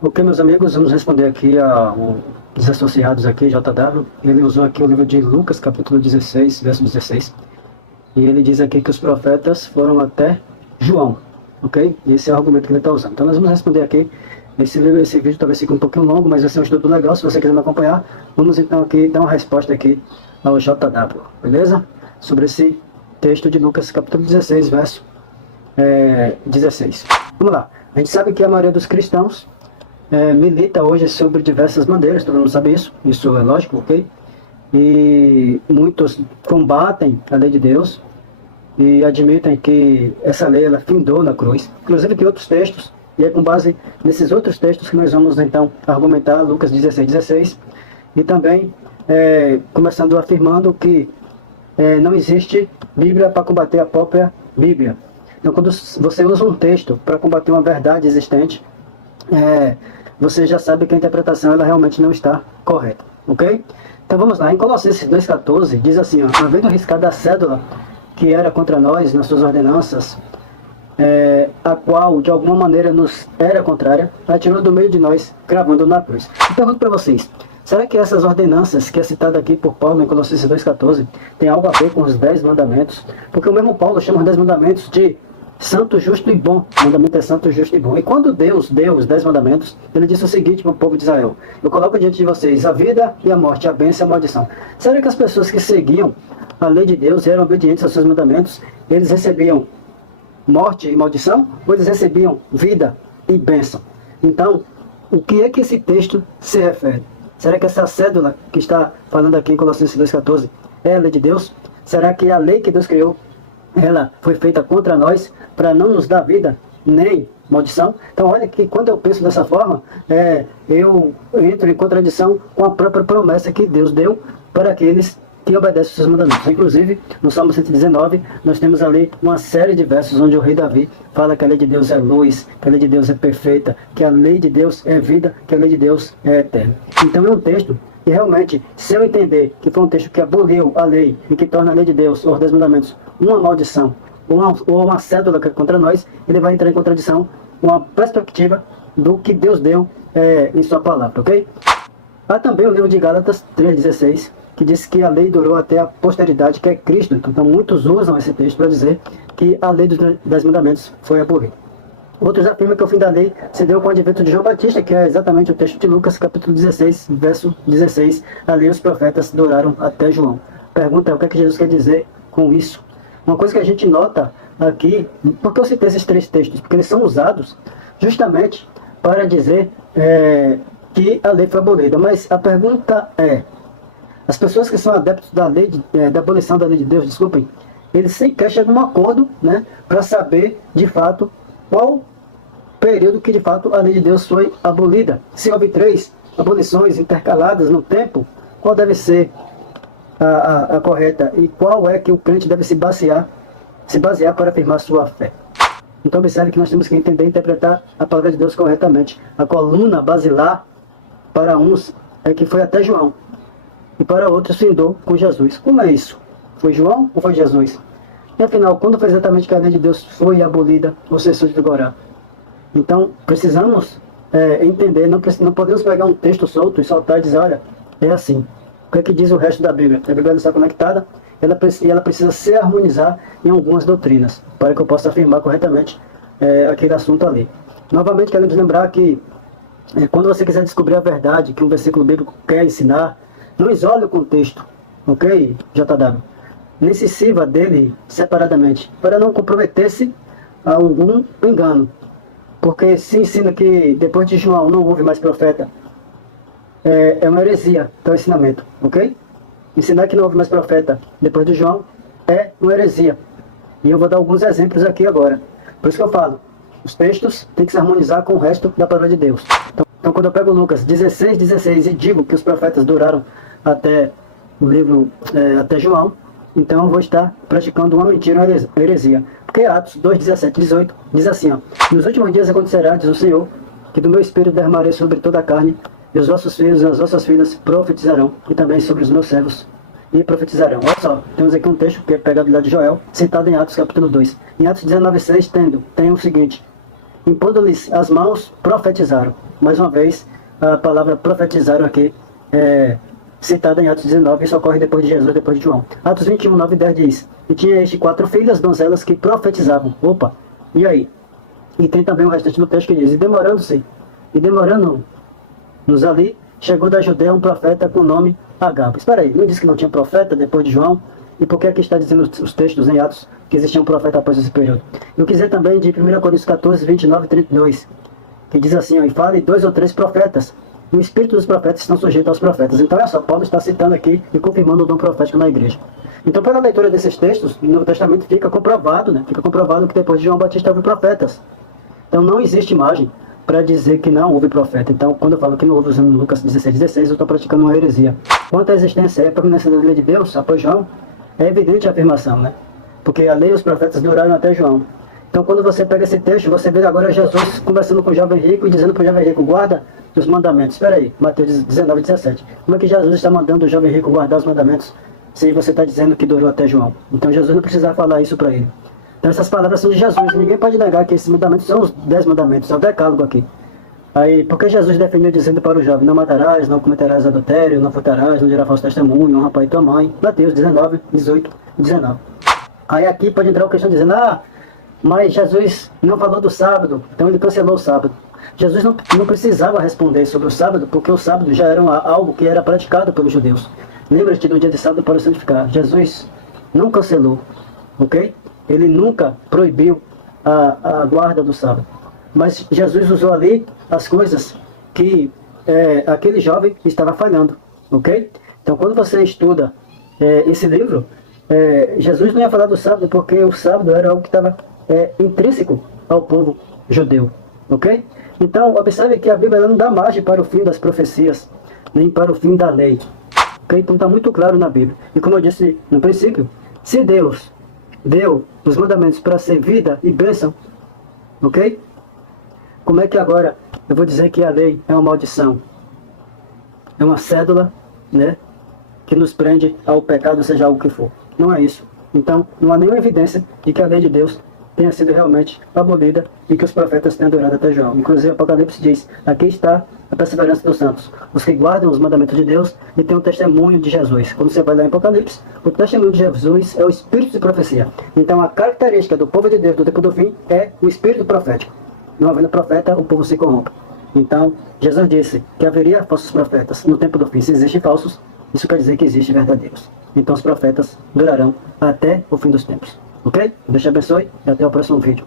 Ok, meus amigos, vamos responder aqui os associados aqui, JW. Ele usou aqui o livro de Lucas, capítulo 16, verso 16. E ele diz aqui que os profetas foram até João, ok? Esse é o argumento que ele está usando. Então nós vamos responder aqui. Esse vídeo talvez fique um pouquinho longo, mas vai ser um estudo legal. Se você quiser me acompanhar, vamos então aqui dar uma resposta aqui ao JW, beleza? Sobre esse texto de Lucas, capítulo 16, verso 16. Vamos lá. A gente sabe que a maioria dos cristãos milita hoje sobre diversas bandeiras, todo mundo sabe isso é lógico, ok? E muitos combatem a lei de Deus e admitem que essa lei ela findou na cruz. Inclusive tem outros textos, e é com base nesses outros textos que nós vamos então argumentar Lucas 16:16, e também começando afirmando que não existe Bíblia para combater a própria Bíblia. Então quando você usa um texto para combater uma verdade existente, você já sabe que a interpretação ela realmente não está correta, ok? Então vamos lá, em Colossenses 2,14 diz assim, ó, havendo riscado a cédula que era contra nós nas suas ordenanças, a qual de alguma maneira nos era contrária, a tirou do meio de nós, cravando na cruz. Eu pergunto para vocês, será que essas ordenanças que é citada aqui por Paulo em Colossenses 2,14 tem algo a ver com os 10 mandamentos? Porque o mesmo Paulo chama os 10 mandamentos de santo, justo e bom. O mandamento é santo, justo e bom. E quando Deus deu os 10 mandamentos, ele disse o seguinte para o povo de Israel: eu coloco diante de vocês a vida e a morte, a bênção e a maldição. Será que as pessoas que seguiam a lei de Deus e eram obedientes aos seus mandamentos, eles recebiam morte e maldição? Ou eles recebiam vida e bênção? Então, o que é que esse texto se refere? Será que essa cédula que está falando aqui em Colossenses 2,14 é a lei de Deus? Será que a lei que Deus criou ela foi feita contra nós para não nos dar vida nem maldição? Então olha que quando eu penso dessa forma, eu entro em contradição com a própria promessa que Deus deu para aqueles que obedecem os seus mandamentos. Inclusive, no Salmo 119, nós temos ali uma série de versos onde o rei Davi fala que a lei de Deus é luz, que a lei de Deus é perfeita, que a lei de Deus é vida, que a lei de Deus é eterna. Então é um texto e realmente, se eu entender que foi um texto que aboliu a lei e que torna a lei de Deus, os 10 mandamentos, uma maldição ou uma cédula contra nós, ele vai entrar em contradição com a perspectiva do que Deus deu em sua palavra, ok? Há também o livro de Gálatas 3,16, que diz que a lei durou até a posteridade, que é Cristo. Então muitos usam esse texto para dizer que a lei dos 10 mandamentos foi abolida. Outros afirmam que o fim da lei se deu com o advento de João Batista, que é exatamente o texto de Lucas, capítulo 16, verso 16. A lei e os profetas duraram até João. Pergunta é o que é que Jesus quer dizer com isso? Uma coisa que a gente nota aqui, por que eu citei esses 3 textos? Porque eles são usados justamente para dizer que a lei foi abolida. Mas a pergunta é, as pessoas que são adeptos da lei, da abolição da lei de Deus, desculpem, eles sequer chegam a um acordo, né, para saber de fato qual período que de fato a lei de Deus foi abolida. Se houve 3 abolições intercaladas no tempo, qual deve ser a correta e qual é que o crente deve se basear para afirmar sua fé? Então observe que nós temos que entender e interpretar a palavra de Deus corretamente. A coluna basilar para uns é que foi até João e para outros findou com Jesus. Como é isso? Foi João ou foi Jesus? E afinal, quando foi exatamente que a lei de Deus foi abolida ou cessou de vigorar? Então, precisamos entender, não podemos pegar um texto solto e soltar e dizer, olha, é assim. O que é que diz o resto da Bíblia? A Bíblia não está conectada, ela precisa se harmonizar em algumas doutrinas, para que eu possa afirmar corretamente aquele assunto ali. Novamente, queremos lembrar que quando você quiser descobrir a verdade que um versículo bíblico quer ensinar, não isole o contexto, ok, JW? Nem se sirva dele separadamente, para não comprometer-se a algum engano. Porque se ensina que depois de João não houve mais profeta, é uma heresia, tal ensinamento, ok? Ensinar que não houve mais profeta depois de João é uma heresia. E eu vou dar alguns exemplos aqui agora. Por isso que eu falo, os textos têm que se harmonizar com o resto da palavra de Deus. Então quando eu pego Lucas 16:16 e digo que os profetas duraram até o livro, até João, então eu vou estar praticando uma mentira, uma heresia. Porque Atos 2:17-18 diz assim, ó, nos últimos dias acontecerá, diz o Senhor, que do meu espírito derramarei sobre toda a carne, e os vossos filhos e as vossas filhas profetizarão, e também sobre os meus servos e profetizarão. Olha só, temos aqui um texto que é pegado lá de Joel, citado em Atos capítulo 2. Em Atos 19:6 tem o seguinte, impondo-lhes as mãos, profetizaram. Mais uma vez, a palavra profetizaram aqui citada em Atos 19, isso ocorre depois de Jesus, depois de João. Atos 21, 9 e 10 diz: e tinha este 4 filhas donzelas que profetizavam. Opa, e aí? E tem também o restante do texto que diz: e demorando-nos ali, chegou da Judeia um profeta com o nome Agabo. Espera aí, não disse que não tinha profeta depois de João? E por que aqui está dizendo os textos em Atos que existia um profeta após esse período? Eu quiser também de 1 Coríntios 14, 29 e 32, que diz assim: ó, e fale 2 ou 3 profetas, e o espírito dos profetas estão sujeitos aos profetas. Então, olha só, Paulo está citando aqui e confirmando o dom profético na igreja. Então, pela leitura desses textos, no Novo Testamento fica comprovado, Fica comprovado que depois de João Batista houve profetas. Então, não existe imagem para dizer que não houve profeta. Então, quando eu falo que não houve usando Lucas 16:16, eu estou praticando uma heresia. Quanto à existência e a permanência da lei de Deus, após João, é evidente a afirmação, Porque a lei e os profetas duraram até João. Então, quando você pega esse texto, você vê agora Jesus conversando com o jovem rico e dizendo para o jovem rico: guarda os mandamentos. Espera aí, Mateus 19, 17. Como é que Jesus está mandando o jovem rico guardar os mandamentos se você está dizendo que durou até João? Então, Jesus não precisava falar isso para ele. Então, essas palavras são de Jesus. Ninguém pode negar que esses mandamentos são os 10 mandamentos, é o decálogo aqui. Aí, porque Jesus definiu dizendo para o jovem: não matarás, não cometerás adultério, não furtarás, não dirás falso testemunho, honra pai e tua mãe. Mateus 19, 18 e 19. Aí aqui pode entrar a questão dizendo: mas Jesus não falou do sábado, então ele cancelou o sábado. Jesus não precisava responder sobre o sábado, porque o sábado já era algo que era praticado pelos judeus. Lembra-te do dia de sábado para o santificar. Jesus não cancelou, ok? Ele nunca proibiu a guarda do sábado. Mas Jesus usou ali as coisas que aquele jovem estava falhando, ok? Então, quando você estuda esse livro, Jesus não ia falar do sábado, porque o sábado era algo que estava intrínseco ao povo judeu, ok? Então, observe que a Bíblia não dá margem para o fim das profecias, nem para o fim da lei, ok? Então, está muito claro na Bíblia. E como eu disse no princípio, se Deus deu os mandamentos para ser vida e bênção, ok? Como é que agora eu vou dizer que a lei é uma maldição? É uma cédula, que nos prende ao pecado, seja algo que for. Não é isso. Então, não há nenhuma evidência de que a lei de Deus tenha sido realmente abolida e que os profetas tenham durado até João. Inclusive, Apocalipse diz: aqui está a perseverança dos santos, os que guardam os mandamentos de Deus e têm o testemunho de Jesus. Quando você vai lá em Apocalipse, o testemunho de Jesus é o espírito de profecia. Então, a característica do povo de Deus do tempo do fim é o espírito profético. Não havendo profeta, o povo se corrompe. Então, Jesus disse que haveria falsos profetas no tempo do fim. Se existem falsos, isso quer dizer que existem verdadeiros. Então, os profetas durarão até o fim dos tempos. Ok? Deus te abençoe e até o próximo vídeo.